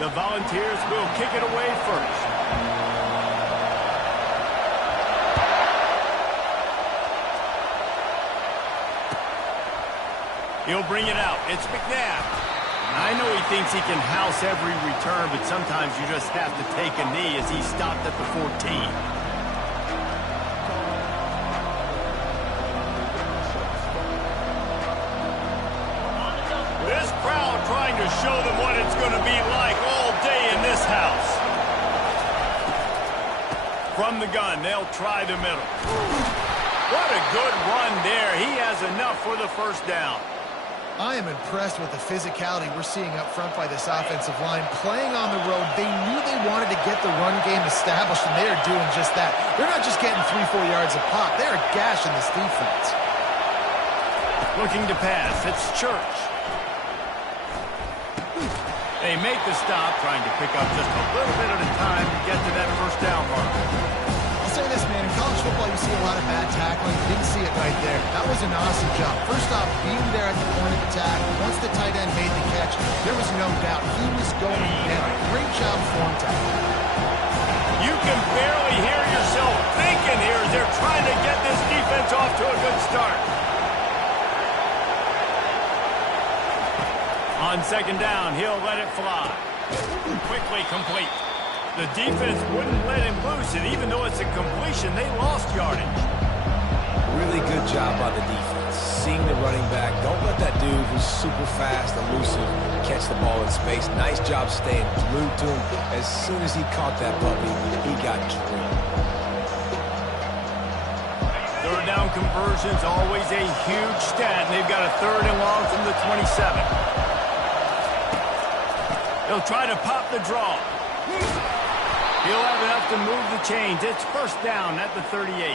The Volunteers will kick it away first. He'll bring it out. It's McNabb. I know he thinks he can house every return, but sometimes you just have to take a knee as he stopped at the 14. Trying to show them what it's going to be like all day in this house. From the gun, they'll try the middle. What a good run there. He has enough for the first down. I am impressed with the physicality we're seeing up front by this offensive line. Playing on the road, they knew they wanted to get the run game established, and they are doing just that. They're not just getting 3-4 yards a pop. They are gashing this defense. Looking to pass. It's Church. They make the stop, trying to pick up just a little bit at a time to get to that first down mark. I'll say this, man. In college football, you see a lot of bad tackling. You didn't see it right there. That was an awesome job. First off, being there at the point of attack. Once the tight end made the catch, there was no doubt he was going down. Great job form tackling. You can barely hear yourself thinking here as they're trying to get this defense off to a good start. On second down, he'll let it fly. Quickly complete. The defense wouldn't let him loose, and even though it's a completion, they lost yardage. Really good job by the defense. Seeing the running back. Don't let that dude who's super fast, elusive, catch the ball in space. Nice job staying glued to him. As soon as he caught that puppy, he got drilled. Third down conversion's always a huge stat, and they've got a third and long from the 27. He'll try to pop the draw. He'll have enough to move the chains. It's first down at the 38.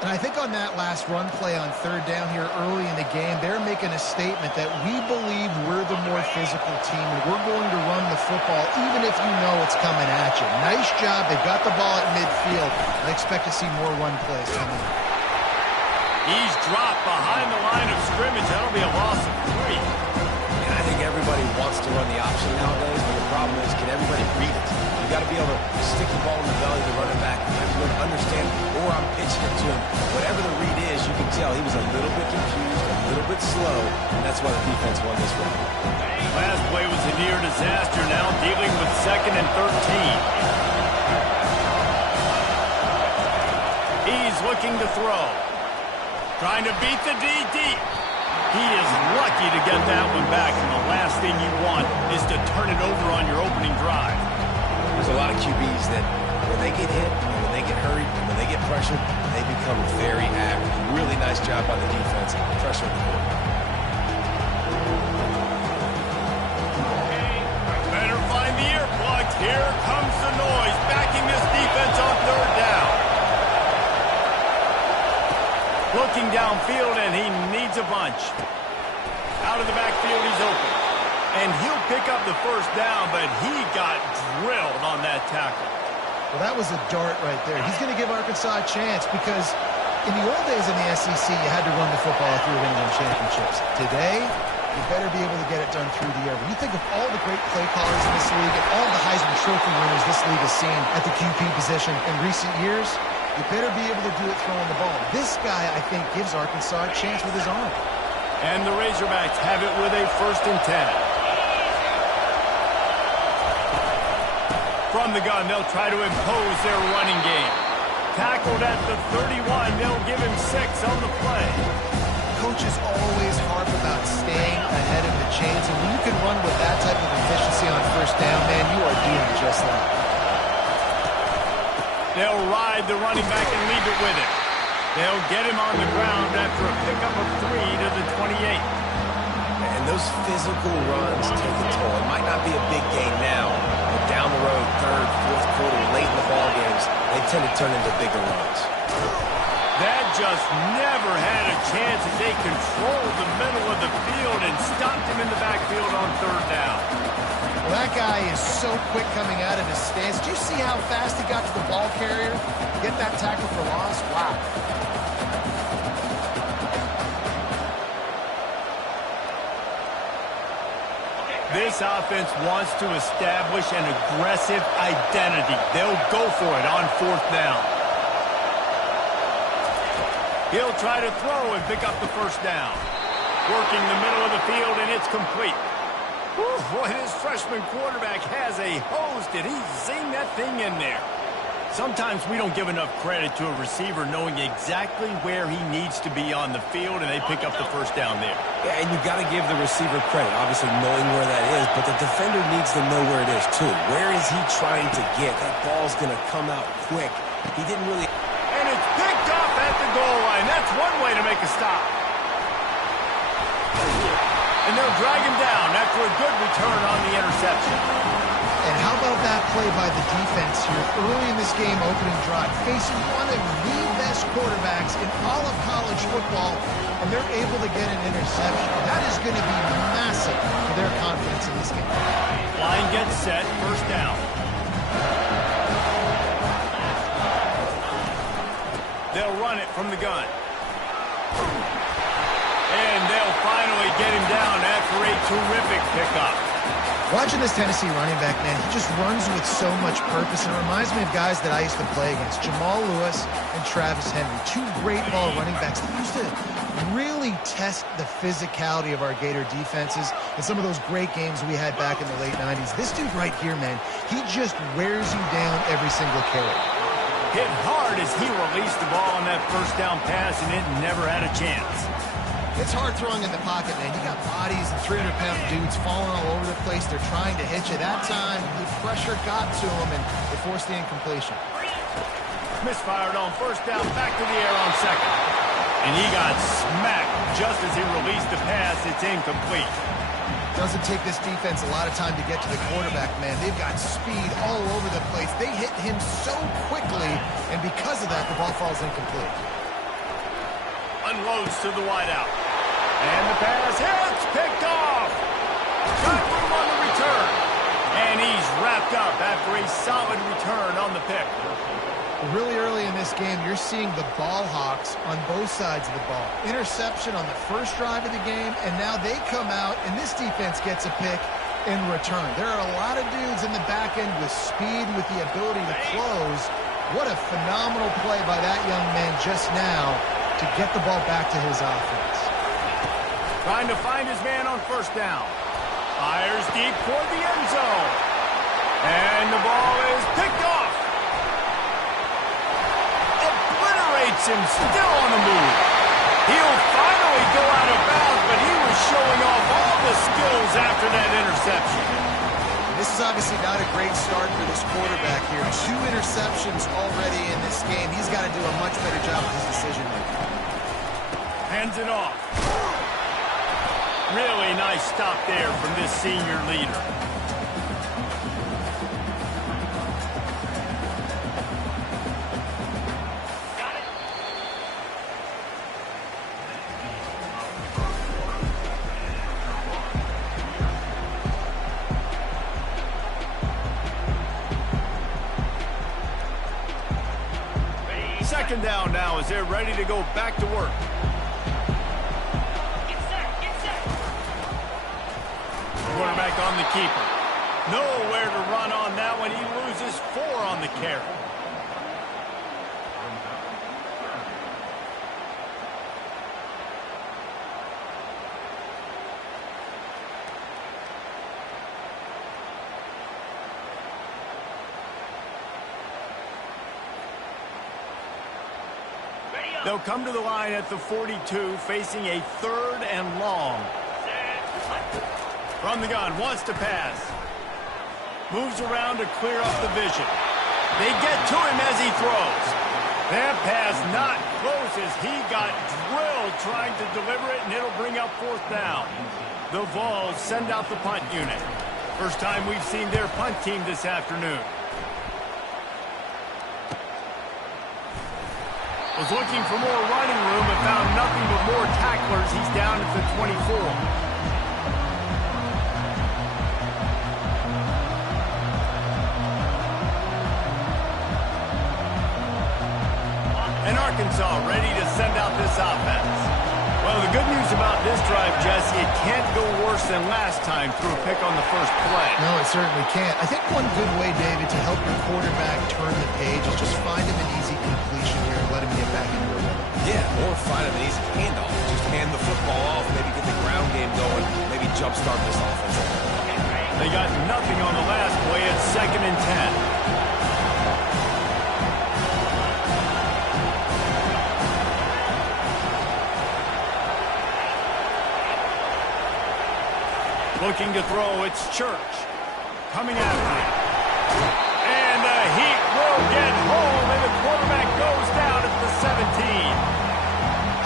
And I think on that last run play on third down here early in the game, they're making a statement that we believe we're the more physical team, and we're going to run the football even if you know it's coming at you. Nice job. They've got the ball at midfield. I expect to see more run plays coming up. He's dropped behind the line of scrimmage. That'll be a loss of 3. I think everybody wants to run the option nowadays, but the problem is, can everybody read it? You got to be able to stick the ball in the belly of the running back. You have to be able to understand, or I'm pitching it to him. Whatever the read is, you can tell he was a little bit confused, a little bit slow, and that's why the defense won this round. Last play was a near disaster, now dealing with second and 13. He's looking to throw. Trying to beat the D deep. He is lucky to get that one back, and the last thing you want is to turn it over on your opening drive. There's a lot of QBs that when they get hit, when they get hurried, when they get pressured, they become very average. Really nice job by the defense, pressuring the quarterback. Better find the earplugs. Here comes the noise, backing this defense on third down. Looking downfield, and he needs a bunch. Out of the backfield, he's open. And he'll pick up the first down, but he got drilled on that tackle. Well, that was a dart right there. He's going to give Arkansas a chance because in the old days in the SEC, you had to run the football if you were going to win championships. Today, you better be able to get it done through the air. When you think of all the great play callers in this league and all the Heisman Trophy winners this league has seen at the QB position in recent years, you better be able to do it throwing the ball. This guy, I think, gives Arkansas a chance with his arm. And the Razorbacks have it with a 1st and 10. From the gun, they'll try to impose their running game. Tackled at the 31, they'll give him 6 on the play. Coaches always harp about staying ahead of the chains, and when you can run with that type of efficiency on first down, man, you are doing just that. They'll ride the running back and leave it with him. They'll get him on the ground after a pickup of 3 to the 28. And those physical runs take a toll. It might not be a big gain now, but down the road, third, fourth quarter, late in the ball games, they tend to turn into bigger runs. That just never had a chance as they controlled the middle of the field and stopped him in the backfield on third down. Well, that guy is so quick coming out of his stance. Do you see how fast he got to the ball carrier? Get that tackle for loss? Wow. This offense wants to establish an aggressive identity. They'll go for it on 4th down. He'll try to throw and pick up the 1st down. Working the middle of the field, and it's complete. Whew, boy, this freshman quarterback has a hose. Did he zing that thing in there? Sometimes we don't give enough credit to a receiver knowing exactly where he needs to be on the field, and they pick up the 1st down there. Yeah, and you got to give the receiver credit, obviously knowing where that is, but the defender needs to know where it is too. Where is he trying to get? That ball's going to come out quick. He didn't really... And it's picked off at the goal line. That's one way to make a stop. And they'll drag him down after a good return on the interception. And how about that play by the defense here early in this game, opening drive, facing one of the best quarterbacks in all of college football, and they're able to get an interception. That is going to be massive for their confidence in this game. Line gets set, 1st down. They'll run it from the gun. And they'll finally get him down after a terrific pickup. Watching this Tennessee running back, man, he just runs with so much purpose. And it reminds me of guys that I used to play against, Jamal Lewis and Travis Henry, 2 great ball running backs that used to really test the physicality of our Gator defenses in some of those great games we had back in the late 90s. This dude right here, man, he just wears you down every single carry. Hit hard as he released the ball on that 1st down pass, and it never had a chance. It's hard throwing in the pocket, man. You got bodies and 300-pound dudes falling all over the place. They're trying to hit you. That time, the pressure got to him, and they forced the incompletion. Misfired on 1st down, back to the air on 2nd. And he got smacked just as he released the pass. It's incomplete. Doesn't take this defense a lot of time to get to the quarterback, man. They've got speed all over the place. They hit him so quickly, and because of that, the ball falls incomplete. Unloads to the wideout. And the pass hits, picked off. Got room on the return. And he's wrapped up after a solid return on the pick. Really early in this game, you're seeing the ball hawks on both sides of the ball. Interception on the 1st drive of the game, and now they come out, and this defense gets a pick in return. There are a lot of dudes in the back end with speed, with the ability to close. What a phenomenal play by that young man just now to get the ball back to his offense. Trying to find his man on 1st down. Fires deep toward the end zone. And the ball is picked off. Obliterates him, still on the move. He'll finally go out of bounds, but he was showing off all the skills after that interception. This is obviously not a great start for this quarterback here. 2 interceptions already in this game. He's got to do a much better job with his decision-making. Hands it off. Really nice stop there from this senior leader. Second down now as they're ready to go back to work. Quarterback on the keeper. Nowhere to run on that one. He loses 4 on the carry. They'll come to the line at the 42, facing a 3rd and long. From the gun, wants to pass. Moves around to clear up the vision. They get to him as he throws. That pass not close as he got drilled trying to deliver it, and it'll bring up 4th down. The Vols send out the punt unit. First time we've seen their punt team this afternoon. Was looking for more running room but found nothing but more tacklers. He's down at the 24. And Arkansas ready to send out this offense. Well, the good news about this drive, Jesse, it can't go worse than last time through a pick on the first play. No, it certainly can't. I think one good way, David, to help your quarterback turn the page is just find him an easy completion here and let him get back into a rhythm. Yeah, or find him an easy handoff. Just hand the football off, maybe get the ground game going, maybe jumpstart this offense. They got nothing on the last play. It's 2nd and 10. Looking to throw, it's Church. Coming after him. And the Heat will get home, and the quarterback goes down at the 17.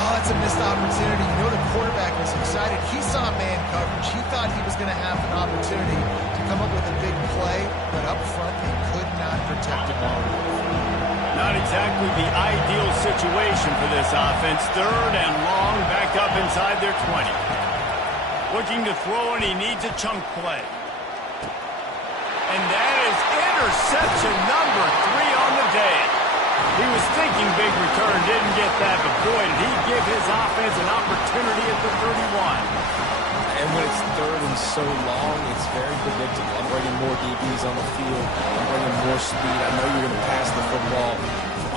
Oh, that's a missed opportunity. You know the quarterback was excited. He saw man coverage. He thought he was going to have an opportunity to come up with a big play, but up front they could not protect him all. Not exactly the ideal situation for this offense. 3rd and long, back up inside their 20. Looking to throw, and he needs a chunk play. And that is interception number 3 on the day. He was thinking big return, didn't get that, but boy, did he give his offense an opportunity at the 31. And when it's 3rd and so long, it's very predictable. I'm bringing more DBs on the field. I'm bringing more speed. I know you're going to pass the football.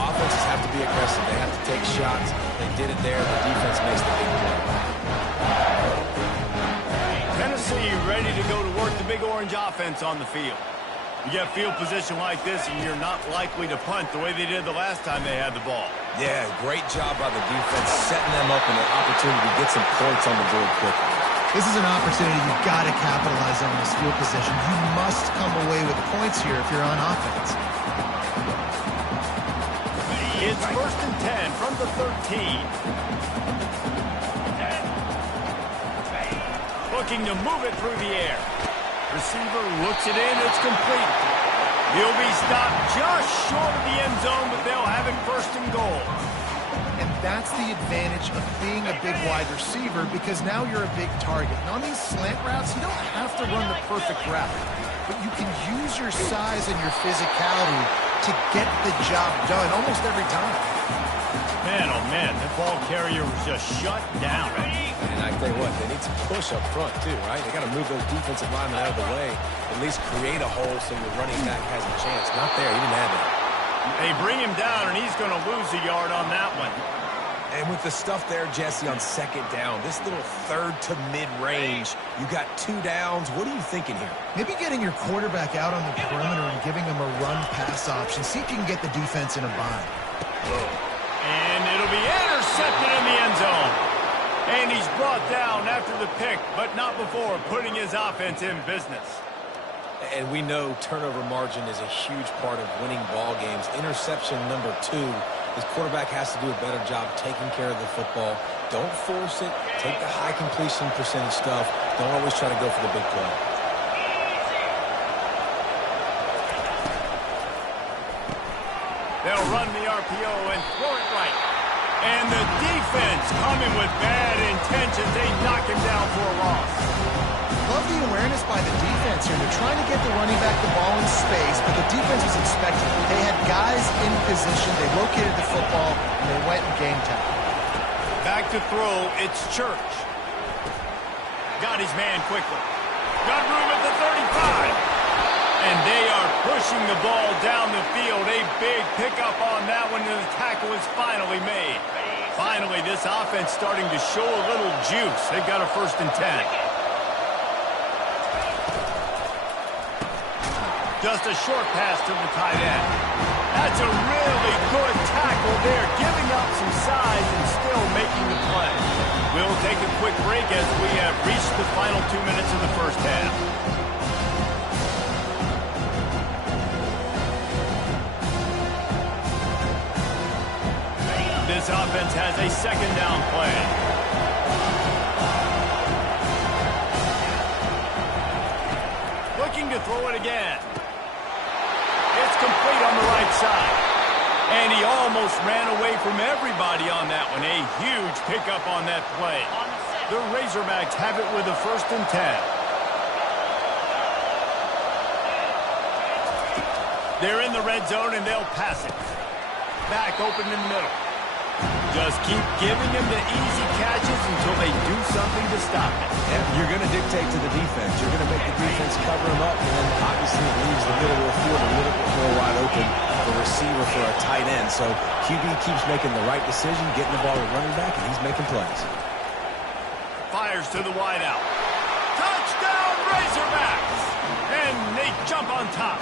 Offenses have to be aggressive. They have to take shots. They did it there. The defense makes the big play. Tennessee ready to go to work the Big Orange offense on the field. You get field position like this, and you're not likely to punt the way they did the last time they had the ball. Yeah, great job by the defense, setting them up in an opportunity to get some points on the board quickly. This is an opportunity you've got to capitalize on this field position. You must come away with points here if you're on offense. It's 1st and 10 from the 13. Looking to move it through the air. Receiver looks it in. It's complete. He'll be stopped just short of the end zone, but they'll have it 1st and goal. And that's the advantage of being a big wide receiver, because now you're a big target. And on these slant routes, you don't have to run the perfect route, but you can use your size and your physicality to get the job done almost every time. Man, oh man, that ball carrier was just shut down. And I tell you what, they need some push up front too, right? They got to move those defensive linemen out of the way, at least create a hole so your running back has a chance. Not there, he didn't have that. They bring him down, and he's going to lose a yard on that one. And with the stuff there, Jesse, on 2nd down, this little 3rd to mid-range, you got 2 downs. What are you thinking here? Maybe getting your quarterback out on the perimeter and giving him a run-pass option. See if you can get the defense in a bind. And it'll be intercepted in the end zone. And he's brought down after the pick, but not before putting his offense in business. And we know turnover margin is a huge part of winning ball games. Interception number 2. His quarterback has to do a better job taking care of the football. Don't force it. Take the high completion percentage stuff. Don't always try to go for the big play. They'll run the RPO and throw it right. And the defense coming with bad intentions. They knock him down for a loss. Love the awareness by the defense here. They're trying to get the running back the ball in space, but the defense was expecting it. They had guys in position. They located the football, and they went and game time. Back to throw. It's Church. Got his man quickly. Got room at the 35. And they are pushing the ball down the field. A big pickup on that one, and the tackle is finally made. Finally, this offense starting to show a little juice. They've got a 1st and 10. Just a short pass to the tight end. That's a really good tackle there, giving up some size and still making the play. We'll take a quick break as we have reached the final 2 minutes of the first half. This offense has a 2nd down play. Looking to throw it again. It's complete on the right side. And he almost ran away from everybody on that one. A huge pickup on that play. The Razorbacks have it with a 1st and 10. They're in the red zone, and they'll pass it. Back open in the middle. Just keep giving him the easy catches until they do something to stop it. Yeah, you're going to dictate to the defense. You're going to make the defense cover him up, and then obviously it leaves the middle of the field a little bit more wide open for receiver for a tight end. So QB keeps making the right decision, getting the ball to running back, and he's making plays. Fires to the wideout. Touchdown, Razorbacks! And they jump on top.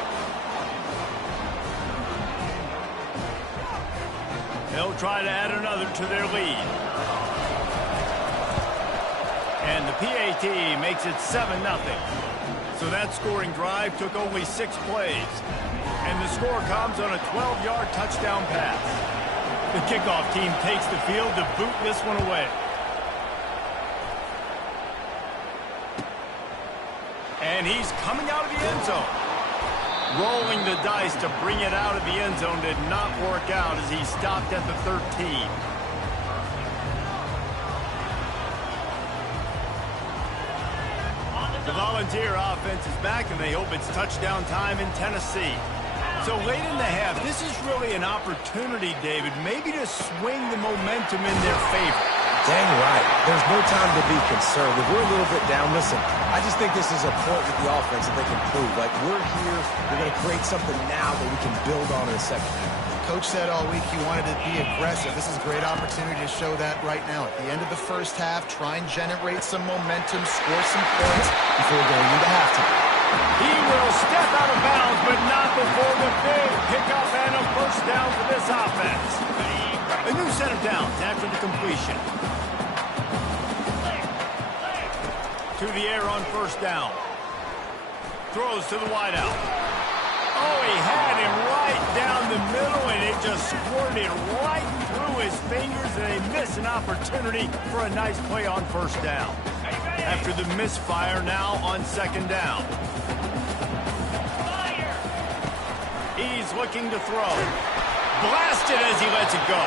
They'll try to add another to their lead. And the PAT makes it 7-0. So that scoring drive took only 6 plays. And the score comes on a 12-yard touchdown pass. The kickoff team takes the field to boot this one away. And he's coming out of the end zone. Rolling the dice to bring it out of the end zone did not work out as he stopped at the 13. The Volunteer offense is back, and they hope it's touchdown time in Tennessee. So late in the half, this is really an opportunity, David, maybe to swing the momentum in their favor. Dang right. There's no time to be concerned. If we're a little bit down, listen, I just think this is a point with the offense that they can prove. Like, we're here, we're going to create something now that we can build on in the second half. Coach said all week he wanted to be aggressive. This is a great opportunity to show that right now. At the end of the first half, try and generate some momentum, score some points before going into halftime. He will step out of bounds, but not before the big pickup and a first down for this offense. A new set of downs after the completion. To the air on first down. Throws to the wideout. Oh, he had him right down the middle, and it just squirted right through his fingers, and they miss an opportunity for a nice play on first down. After the misfire, now on second down. He's looking to throw. Blasted as he lets it go.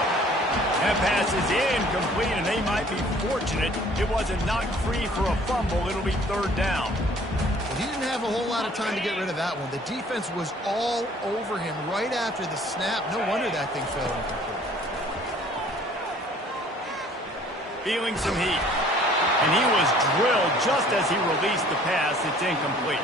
That pass is incomplete, and they might be fortunate it wasn't knocked free for a fumble. It'll be third down. Well, he didn't have a whole lot of time to get rid of that one. The defense was all over him right after the snap. No wonder that thing fell incomplete. Feeling some heat. And he was drilled just as he released the pass. It's incomplete.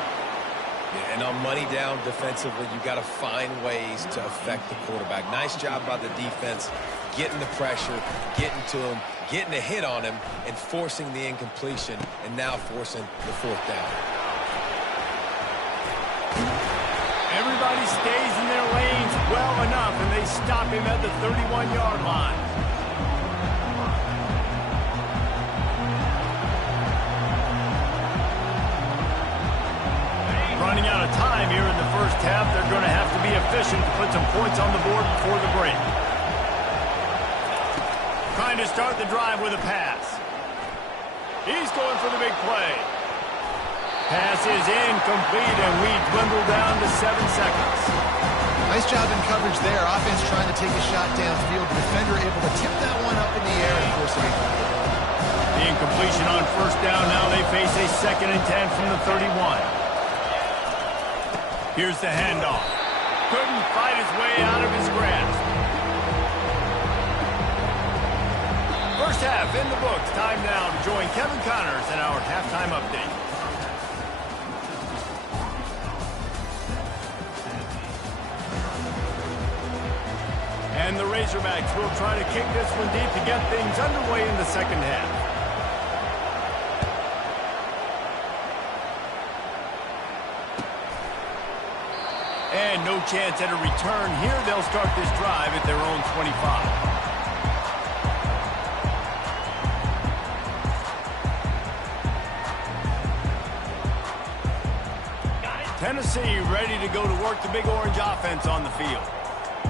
Yeah, and on money down defensively, you got to find ways to affect the quarterback. Nice job by the defense, getting the pressure, getting to him, getting a hit on him, and forcing the incompletion, and now forcing the fourth down. Everybody stays in their lanes well enough, and they stop him at the 31-yard line. Running out of time here in the first half. They're going to have to be efficient to put some points on the board before the break. Trying to start the drive with a pass. He's going for the big play. Pass is incomplete, and we dwindle down to 7 seconds. Nice job in coverage there. Offense trying to take a shot downfield. The defender able to tip that one up in the air and force it incomplete. The incompletion on first down. Now they face a 2nd and 10 from the 31. Here's the handoff. Couldn't fight his way out of his grasp. First half in the books. Time now to join Kevin Connors in our halftime update. And the Razorbacks will try to kick this one deep to get things underway in the second half. And no chance at a return here. They'll start this drive at their own 25. Tennessee ready to go to work the Big Orange offense on the field.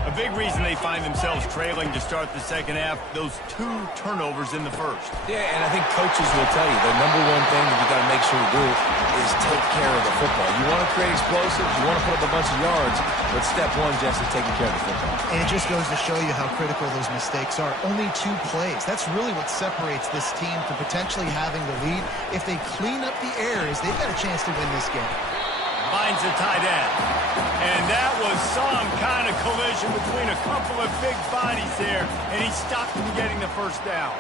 A big reason they find themselves trailing to start the second half, those 2 turnovers in the first. Yeah, and I think coaches will tell you the number one thing that you got to make sure you do is take care of the football. You want to create explosives, you want to put up a bunch of yards, but step one, Jess, is taking care of the football. And it just goes to show you how critical those mistakes are. Only 2 plays. That's really what separates this team from potentially having the lead. If they clean up the errors, they've got a chance to win this game. Finds the tight end. And that was some kind of collision between a couple of big bodies there, and he stopped him getting the first down.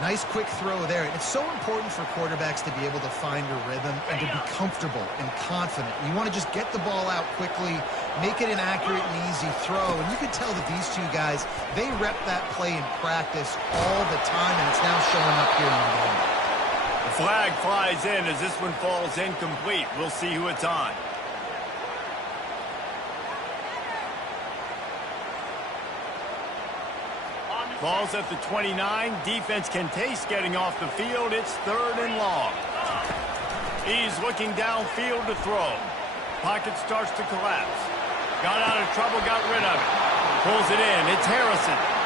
Nice quick throw there. It's so important for quarterbacks to be able to find a rhythm and to be comfortable and confident. You want to just get the ball out quickly, make it an accurate and easy throw. And you can tell that these two guys, they rep that play in practice all the time, and it's now showing up here in the game. The flag flies in as this one falls incomplete. We'll see who it's on. Ball's at the 29. Defense can taste getting off the field. It's 3rd and long. He's looking downfield to throw. Pocket starts to collapse. Got out of trouble, got rid of it. Pulls it in. It's Harrison.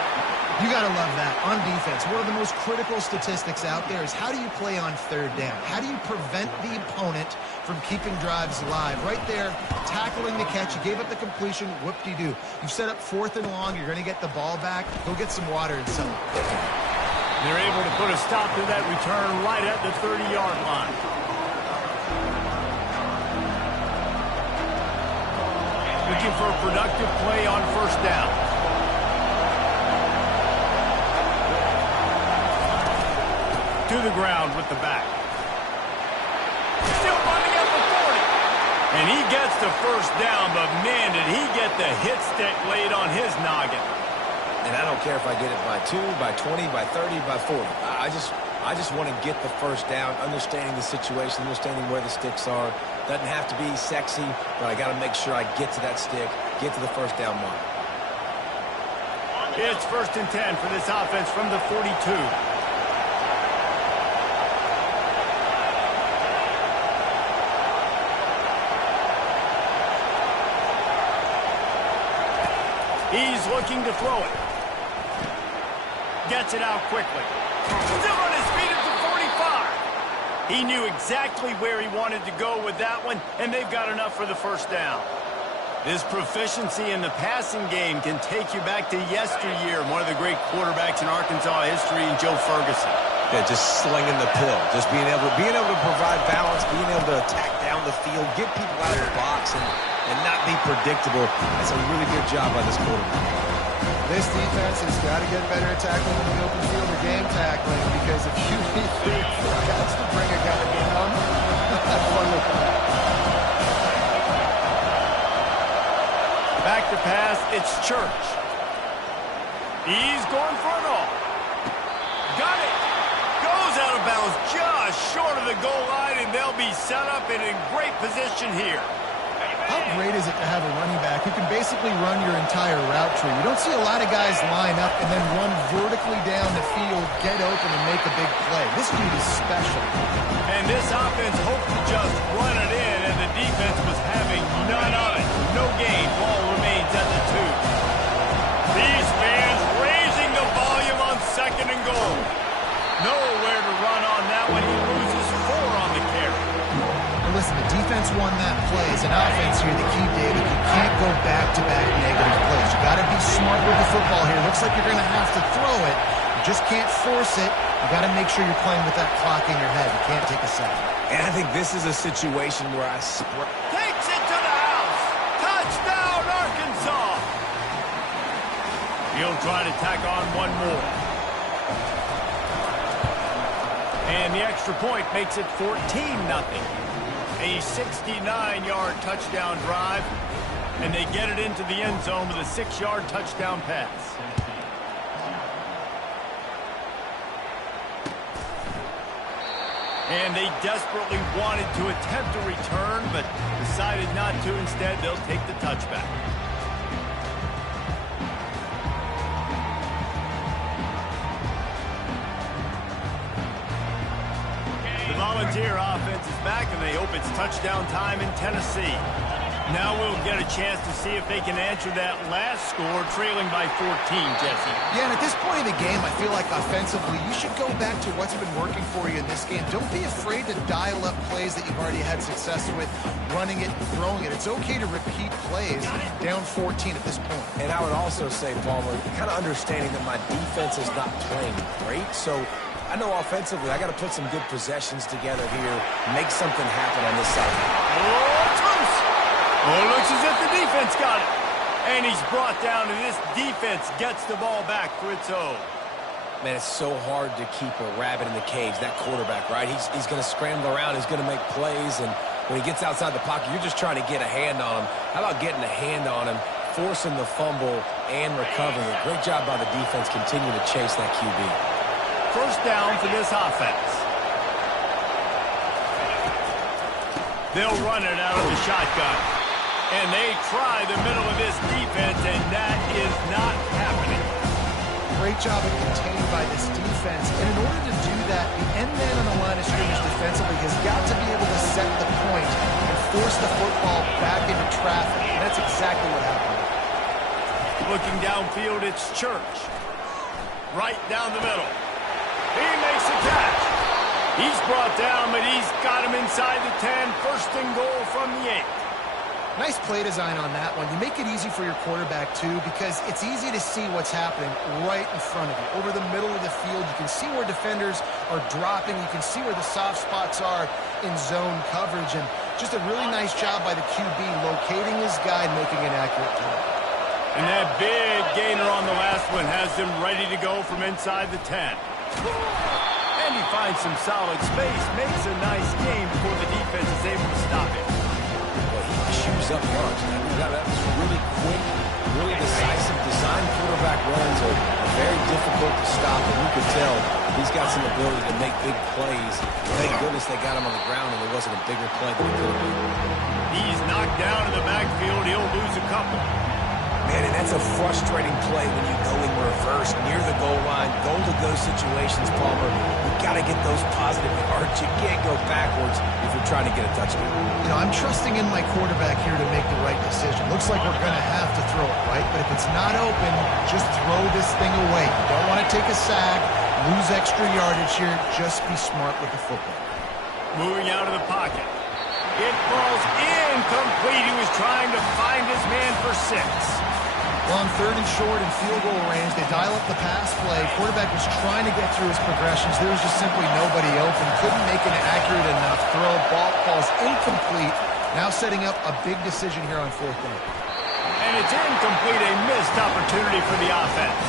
You got to love that. On defense, one of the most critical statistics out there is how do you play on 3rd down? How do you prevent the opponent from keeping drives alive? Right there, tackling the catch. You gave up the completion. Whoop-de-doo. You've set up 4th and long. You're going to get the ball back. Go get some water and some. They're able to put a stop to that return right at the 30-yard line. Looking for a productive play on 1st down. To the ground with the back. Still running at the 40. And he gets the first down, but man, did he get the hit stick laid on his noggin. And I don't care if I get it by 2, by 20, by 30, by 40. I just want to get the first down, understanding the situation, understanding where the sticks are. Doesn't have to be sexy, but I got to make sure I get to that stick, get to the first down mark. It's 1st and 10 for this offense from the 42. He's looking to throw it. Gets it out quickly. Still on his feet at the 45. He knew exactly where he wanted to go with that one, and they've got enough for the first down. This proficiency in the passing game can take you back to yesteryear, one of the great quarterbacks in Arkansas history, and Joe Ferguson. Yeah, just slinging the pill, just being able to provide balance, being able to attack down the field, get people out of the box, and not be predictable. That's a really good job by this quarterback. This defense has got to get better at tackling in the open field or game tackling, because if you forgot to bring a guy down, have fun with that. Back to pass, it's Church. He's going for it all. Got it. Goes out of bounds just short of the goal line, and they'll be set up and in great position here. How great is it to have a running back who can basically run your entire route tree? You don't see a lot of guys line up and then run vertically down the field, get open, and make a big play. This dude is special. And this offense hoped to just run it in, and the defense was having none of it. No gain. Ball remains at the 2. These fans raising the volume on 2nd and goal. Nowhere to run on that one. He loses 4 on the carry. Listen, the defense won that play. As an offense here, the key, David, you can't go back-to-back negative plays. You got to be smart with the football here. Looks like you're going to have to throw it. You just can't force it. You got to make sure you're playing with that clock in your head. You can't take a sack. And I think this is a situation where I takes it to the house. Touchdown, Arkansas. He'll try to tack on one more. And the extra point makes it 14-0. A 69-yard touchdown drive, and they get it into the end zone with a 6-yard touchdown pass. And they desperately wanted to attempt a return, but decided not to. Instead, they'll take the touchback. The Volunteer offense is back, and they hope it's touchdown time in Tennessee. Now we'll get a chance to see if they can answer that last score, trailing by 14, Jesse. Yeah, and at this point in the game, I feel like offensively, you should go back to what's been working for you in this game. Don't be afraid to dial up plays that you've already had success with, running it, throwing it. It's okay to repeat plays down 14 at this point. And I would also say, Palmer, kind of understanding that my defense is not playing great, so I know offensively I got to put some good possessions together here, make something happen on this side. Oh, Truce! Oh, it looks as if the defense got it. And he's brought down, and this defense gets the ball back for its own. Man, it's so hard to keep a rabbit in the cage, that quarterback, right? He's going to scramble around. He's going to make plays, and when he gets outside the pocket, you're just trying to get a hand on him. How about getting a hand on him, forcing the fumble, and recovering it? Great job by the defense continuing to chase that QB. First down for this offense. They'll run it out of the shotgun. And they try the middle of this defense, and that is not happening. Great job of containing by this defense. And in order to do that, the end man on the line of scrimmage defensively has got to be able to set the point and force the football back into traffic. And that's exactly what happened. Looking downfield, it's Church. Right down the middle. He makes the catch. He's brought down, but he's got him inside the 10. First and goal from the 8. Nice play design on that one. You make it easy for your quarterback, too, because it's easy to see what's happening right in front of you. Over the middle of the field, you can see where defenders are dropping. You can see where the soft spots are in zone coverage. And just a really nice job by the QB locating his guy and making an accurate throw. And that big gainer on the last one has him ready to go from inside the 10. And he finds some solid space, makes a nice game before the defense is able to stop him. Chews up yards. That was really quick, really decisive. Design quarterback runs are very difficult to stop, and you could tell he's got some ability to make big plays. Thank goodness they got him on the ground and there wasn't a bigger play than it could have been. He's knocked down in the backfield. He'll lose a couple. Man, and that's a frustrating play when you go in reverse near the goal line. Goal-to-go situations, Palmer. You've got to get those positive yards. You can't go backwards if you're trying to get a touchdown. You know, I'm trusting in my quarterback here to make the right decision. Looks like we're going to have to throw it, right? But if it's not open, just throw this thing away. You don't want to take a sack, lose extra yardage here. Just be smart with the football. Moving out of the pocket. It falls incomplete. He was trying to find his man for 6. Well, on 3rd and short and field goal range, they dial up the pass play. Quarterback was trying to get through his progressions. There was just simply nobody open. Couldn't make an accurate enough throw. Ball falls incomplete. Now setting up a big decision here on 4th down. And it's incomplete, a missed opportunity for the offense.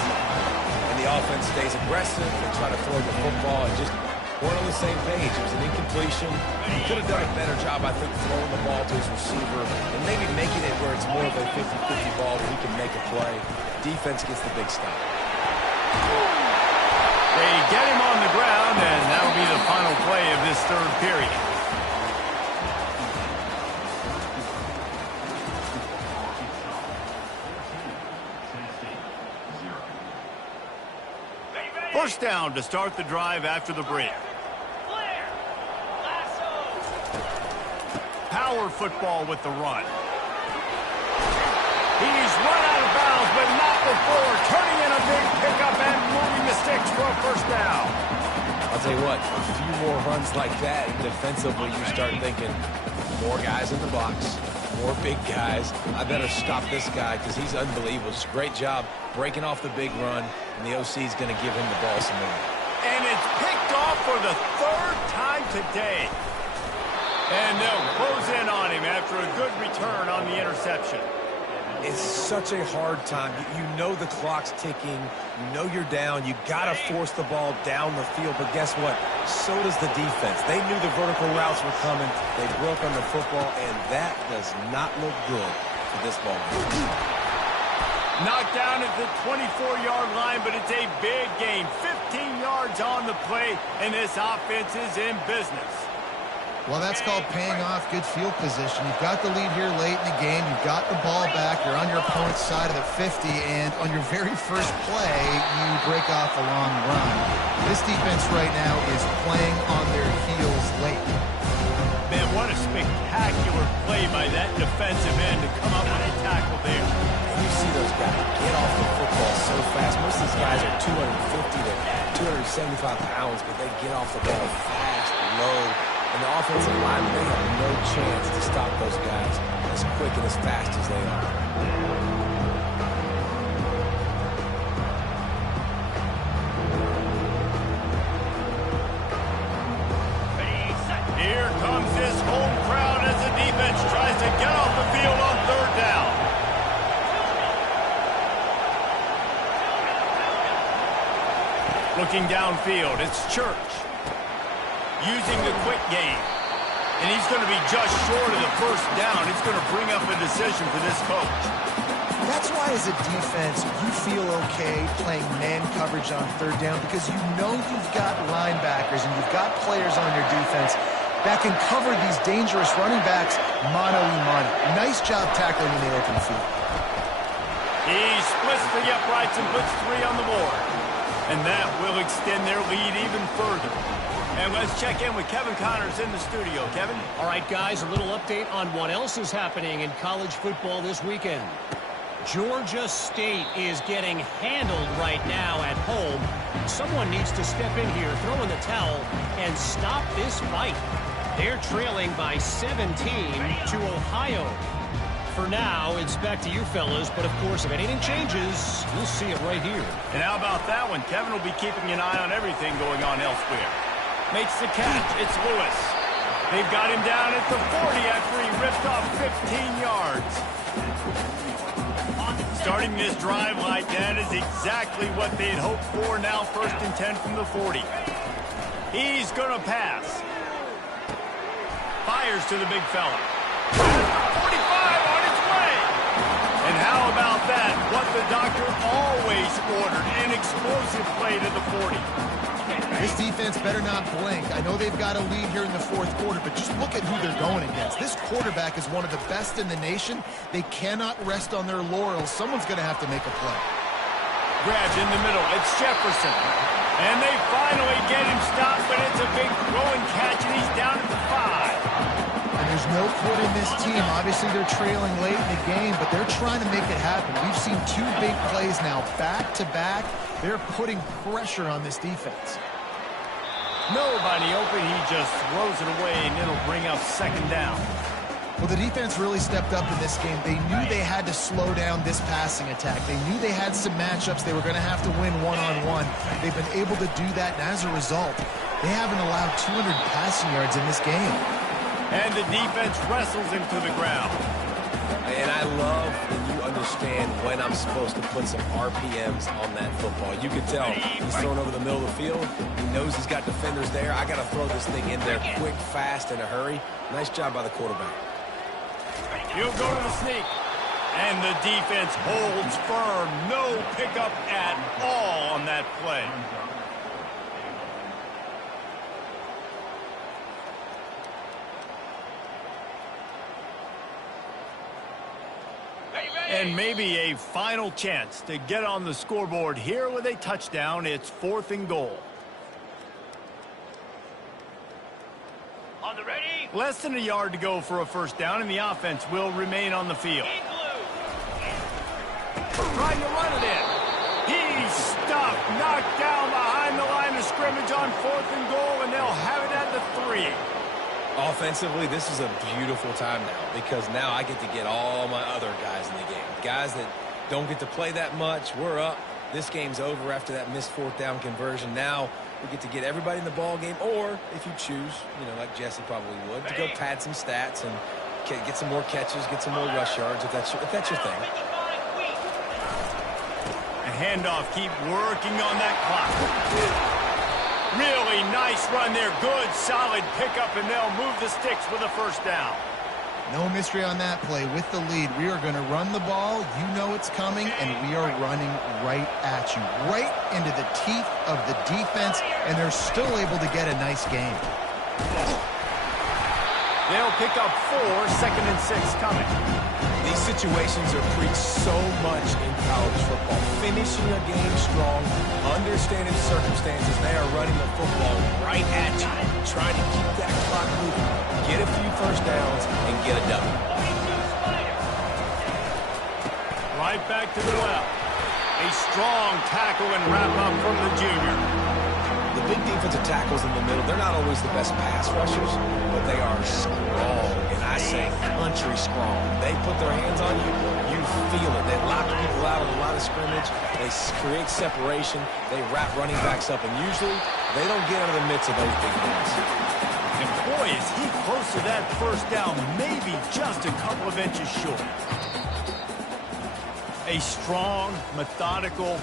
And the offense stays aggressive. They try to throw the football and just weren't on the same page. It was an incompletion. He could have done a better job, I think, throwing the ball to his receiver and maybe making it where it's more of a 50-50 ball where he can make a play. Defense gets the big stop. They get him on the ground, and that'll be the final play of this 3rd period. First down to start the drive after the break. Power football with the run. He's run out of bounds, but not before turning in a big pickup and moving the sticks for a first down. I'll tell you what, a few more runs like that, defensively you start thinking more guys in the box, more big guys. I better stop this guy because he's unbelievable. It's a great job breaking off the big run, and the OC is going to give him the ball some more. And it's picked off for the 3rd time today. And they'll close in on him after a good return on the interception. It's such a hard time. You know the clock's ticking. You know you're down. You got to force the ball down the field. But guess what? So does the defense. They knew the vertical routes were coming. They broke on the football, and that does not look good for this ball. Knocked down at the 24-yard line, but it's a big gain. 15 yards on the play, and this offense is in business. Well, that's called paying off good field position. You've got the lead here late in the game. You've got the ball back. You're on your opponent's side of the 50, and on your very first play, you break off a long run. This defense right now is playing on their heels late. Man, what a spectacular play by that defensive end to come up with a tackle there. You see those guys get off the football so fast. Most of these guys are 250 to 275 pounds, but they get off the ball fast, low. And the offensive line, they have no chance to stop those guys as quick and as fast as they are. Here comes this home crowd as the defense tries to get off the field on Looking downfield, it's Church. Using the quick game. And he's going to be just short of the first down. It's going to bring up a decision for this coach. That's why as a defense, you feel okay playing man coverage on third down because you know you've got linebackers and you've got players on your defense that can cover these dangerous running backs mano-a-mano. Nice job tackling in the open field. He splits the uprights and puts 3 on the board. And that will extend their lead even further. And let's check in with Kevin Connors in the studio. Kevin? All right, guys, a little update on what else is happening in college football this weekend. Georgia State is getting handled right now at home. Someone needs to step in here, throw in the towel, and stop this fight. They're trailing by 17 to Ohio. For now, it's back to you fellas, but of course, if anything changes, you'll see it right here. And how about that one? Kevin will be keeping an eye on everything going on elsewhere. Makes the catch. It's Lewis. They've got him down at the 40 after he ripped off 15 yards. Starting this drive like that is exactly what they had hoped for. Now 1st and 10 from the 40. He's going to pass. Fires to the big fella. 45 on its way. And how about that? What the doctor always ordered. An explosive play to the 40. This defense better not blink. I know they've got a lead here in the 4th quarter, but just look at who they're going against. This quarterback is one of the best in the nation. They cannot rest on their laurels. Someone's going to have to make a play. Grabbed in the middle. It's Jefferson. And they finally get him stopped, but it's a big throwing catch, and he's down at the 5. And there's no quit in this team. Obviously, they're trailing late in the game, but they're trying to make it happen. We've seen 2 big plays now, back-to-back. They're putting pressure on this defense. Nobody open. He just throws it away, and it'll bring up 2nd down. Well, the defense really stepped up in this game. They knew they had to slow down this passing attack. They knew they had some matchups they were going to have to win one-on-one. They've been able to do that, and as a result, they haven't allowed 200 passing yards in this game. And the defense wrestles him to the ground. And I love when you understand when I'm supposed to put some RPMs on that football. You can tell he's thrown over the middle of the field. He knows he's got defenders there. I got to throw this thing in there quick, fast, in a hurry. Nice job by the quarterback. He'll go to the sneak. And the defense holds firm. No pickup at all on that play. And maybe a final chance to get on the scoreboard here with a touchdown. It's 4th and goal. On the ready. Less than a yard to go for a 1st down, and the offense will remain on the field. Trying to run it in. He's stopped, knocked down behind the line of scrimmage on 4th and goal, and they'll have it at the 3. Offensively, this is a beautiful time now because now I get to get all my other guys in the game. Guys that don't get to play that much. We're up. This game's over after that missed 4th down conversion. Now we get to get everybody in the ball game, or if you choose, like Jesse probably would, to go pad some stats and get some more catches, get some more rush yards if that's your thing. A handoff, keep working on that clock. Really nice run there. Good, solid pickup, and they'll move the sticks with a 1st down. No mystery on that play. With the lead, we are going to run the ball. You know it's coming, and we are running right at you, right into the teeth of the defense, and they're still able to get a nice game. They'll pick up 4, 2nd and 6 coming. These situations are preached so much in college football. Finishing a game strong, understanding circumstances. They are running the football right at you, trying to keep that clock moving, get a few 1st downs, and get a W. Right back to the well. A strong tackle and wrap up from the junior. The big defensive tackles in the middle, they're not always the best pass rushers, but they are strong, and I say country strong. They put their hands on you, you feel it. They lock people out of a lot of scrimmage. They create separation. They wrap running backs up, and usually they don't get out of the midst of those big things. And boy, is he close to that 1st down, maybe just a couple of inches short. A strong, methodical